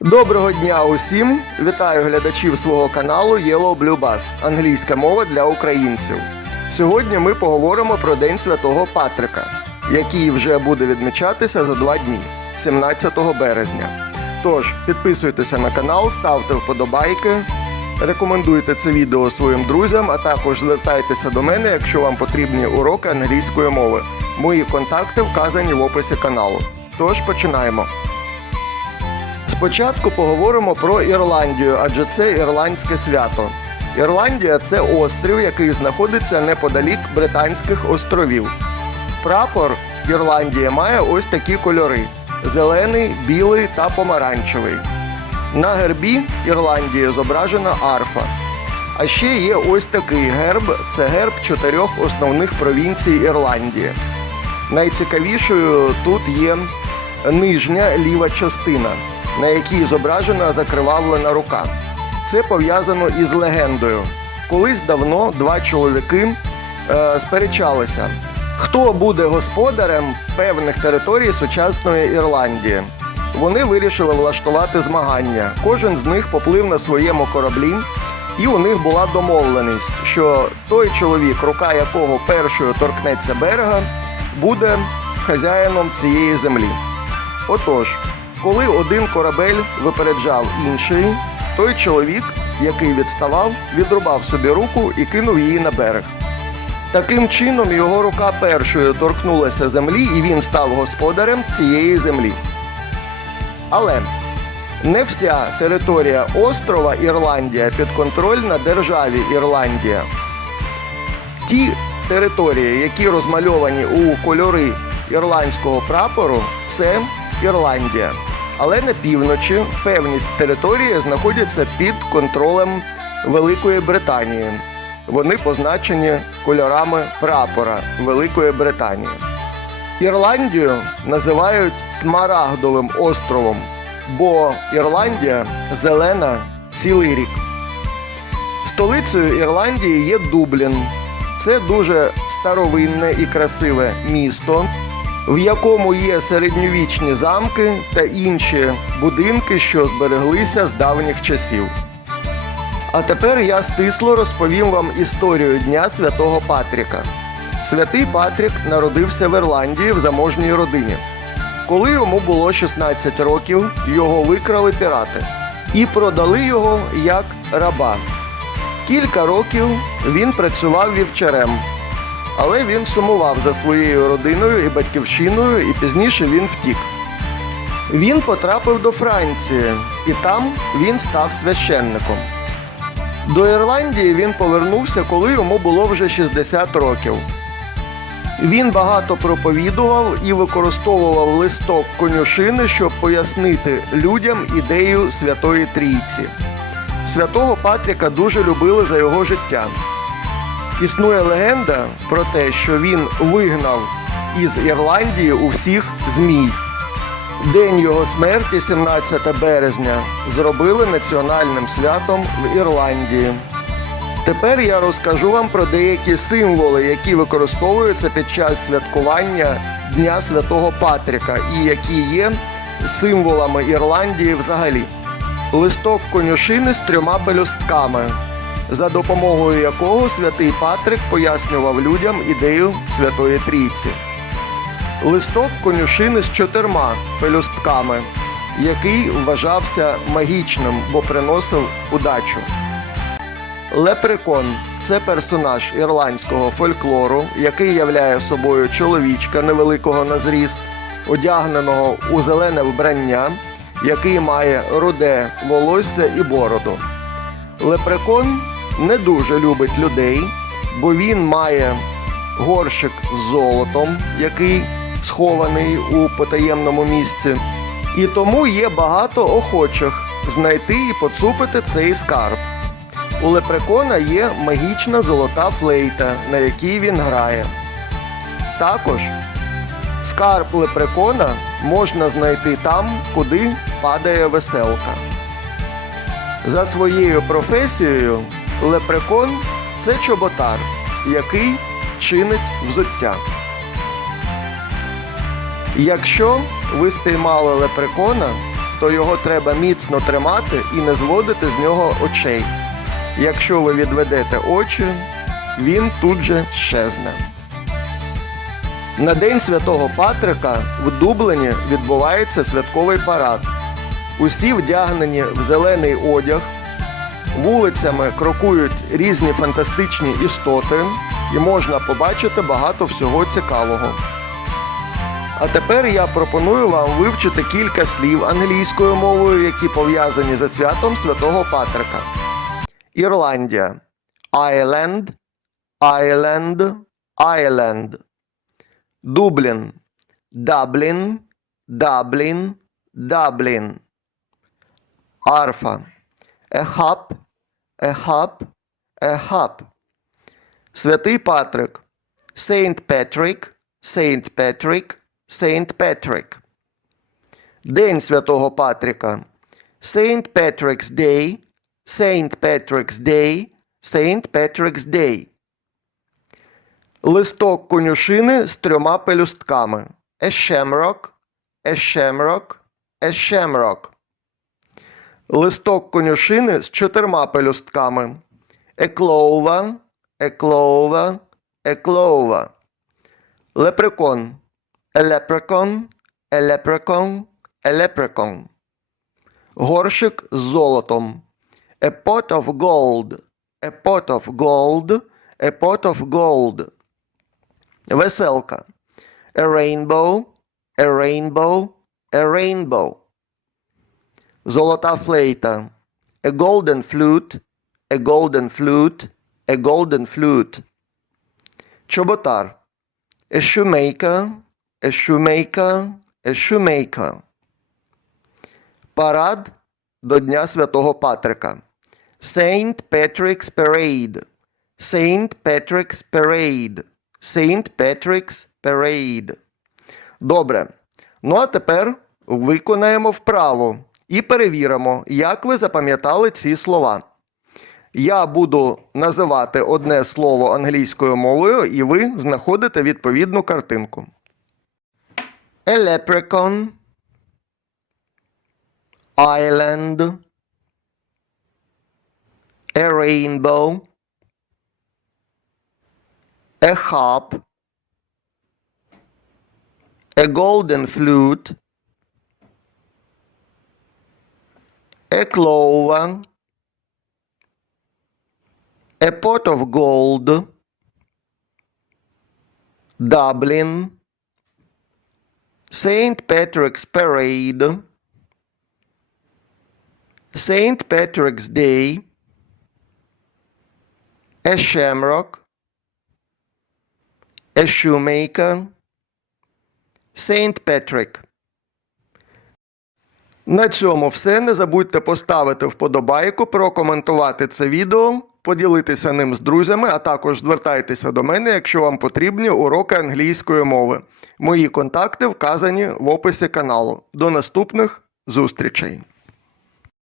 Доброго дня усім! Вітаю глядачів свого каналу Yellow Blue Bus – англійська мова для українців. Сьогодні ми поговоримо про День Святого Патрика, який вже буде відмічатися за два дні 17 березня. Тож підписуйтеся на канал, ставте вподобайки, рекомендуйте це відео своїм друзям, а також звертайтеся до мене, якщо вам потрібні уроки англійської мови. Мої контакти вказані в описі каналу. Тож починаємо. Спочатку поговоримо про Ірландію, адже це ірландське свято. Ірландія це острів, який знаходиться неподалік Британських островів. Прапор Ірландії має ось такі кольори: зелений, білий та помаранчевий. На гербі Ірландії зображена арфа. А ще є ось такий герб це герб чотирьох основних провінцій Ірландії. Найцікавішою тут є нижня ліва частина, на якій зображена закривавлена рука. Це пов'язано із легендою. Колись давно два чоловіки е, сперечалися, хто буде господарем певних територій сучасної Ірландії. Вони вирішили влаштувати змагання. Кожен з них поплив на своєму кораблі, і у них була домовленість, що той чоловік, рука якого першою торкнеться берега, буде хазяїном цієї землі. Отож, коли один корабель випереджав інший, той чоловік, який відставав, відрубав собі руку і кинув її на берег. Таким чином його рука першою торкнулася землі, і він став господарем цієї землі. Але не вся територія острова Ірландія підконтрольна державі Ірландія. Ті території, які розмальовані у кольори ірландського прапору, це Ірландія. Але на півночі певні території знаходяться під контролем Великої Британії. Вони позначені кольорами прапора Великої Британії. Ірландію називають Смарагдовим островом, бо Ірландія зелена цілий рік. Столицею Ірландії є Дублін. Це дуже старовинне і красиве місто, в якому є середньовічні замки та інші будинки, що збереглися з давніх часів. А тепер я стисло розповім вам історію Дня Святого Патріка. Святий Патрік народився в Ірландії в заможній родині. Коли йому було 16 років, його викрали пірати і продали його як раба. Кілька років він працював вівчарем, але він сумував за своєю родиною і батьківщиною, і пізніше він втік. Він потрапив до Франції, і там він став священником. До Ірландії він повернувся, коли йому було вже 60 років. Він багато проповідував і використовував листок конюшини, щоб пояснити людям ідею Святої Трійці. Святого Патріка дуже любили за його життя. Існує легенда про те, що він вигнав із Ірландії усіх змій. День його смерті, 17 березня, зробили національним святом в Ірландії. Тепер я розкажу вам про деякі символи, які використовуються під час святкування Дня Святого Патріка і які є символами Ірландії взагалі. Листок конюшини з трьома пелюстками, за допомогою якого святий Патрик пояснював людям ідею Святої Трійці. Листок конюшини з чотирма пелюстками, який вважався магічним, бо приносив удачу. Лепрекон це персонаж ірландського фольклору, який являє собою чоловічка невеликого на зріст, одягненого у зелене вбрання, який має руде волосся і бороду. Лепрекон не дуже любить людей, бо він має горщик з золотом, який схований у потаємному місці. І тому є багато охочих знайти і поцупити цей скарб. У лепрекона є магічна золота флейта, на якій він грає. Також скарб лепрекона можна знайти там, куди падає веселка. За своєю професією лепрекон це чоботар, який чинить взуття. Якщо ви спіймали лепрекона, то його треба міцно тримати і не зводити з нього очей. Якщо ви відведете очі, він тут же щезне. На День Святого Патрика в Дублині відбувається святковий парад. Усі вдягнені в зелений одяг, вулицями крокують різні фантастичні істоти, і можна побачити багато всього цікавого. А тепер я пропоную вам вивчити кілька слів англійською мовою, які пов'язані зі святом Святого Патрика. Ірландія. Айленд, Айленд, Айленд. Дублін. Даблін, Даблін, Даблін. Арфа. Ехап, Ехап, Ехап. Святий Патрик. Сейнт Петрик, Сейнт Петрик, Сейнт Петрик. День Святого Патрика. Сейнт Петрик's Day, Сейнт Петрик's Day, Сейнт Петрик's Day. Листок конюшини з трьома пелюстками. A shamrock, a shamrock, a shamrock. Листок конюшини з чотирма пелюстками. Clover, a clover. Лепрекон. Leprechaun, a leprechaun. Горщик з золотом. A pot of gold, a pot of gold, a pot of gold. Веселка. A rainbow, a rainbow, a rainbow. Золота флейта. A golden flute, a golden flute, a golden flute. Чоботар. A shoemaker, a shoemaker, a shoemaker. Парад до Дня Святого Патрика. Saint Patrick's Parade. Saint Patrick's Parade. Saint Patrick's Parade. Добре. Ну а тепер виконаємо вправу і перевіримо, як ви запам'ятали ці слова. Я буду називати одне слово англійською мовою, і ви знаходите відповідну картинку. A leprechaun. Island. A rainbow. A harp. A golden flute. Clover. A pot of gold. Dublin. St. Patrick's Parade. St. Patrick's Day. A shamrock. A shoemaker. Saint Patrick. На цьому все. Не забудьте поставити вподобайку, прокоментувати це відео, поділитися ним з друзями, а також звертайтеся до мене, якщо вам потрібні уроки англійської мови. Мої контакти вказані в описі каналу. До наступних зустрічей!